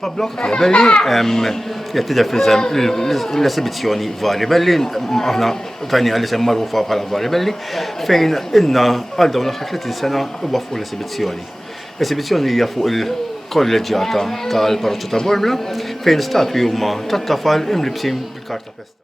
Pablo Belli, jattider fizem l-esibizzjoni Vari Belli, aħna tajni għalli sem marufa bħala Vari Belli, fejn inna għal dawn l-aħħar 30 sena waffqu l-esibizzjoni. L-esibizzjoni hija fuq il-kolleġjata tal-Parroċċa ta' Bormla, fejn statwi huma tat-tafal imlibsin bil-karta festa.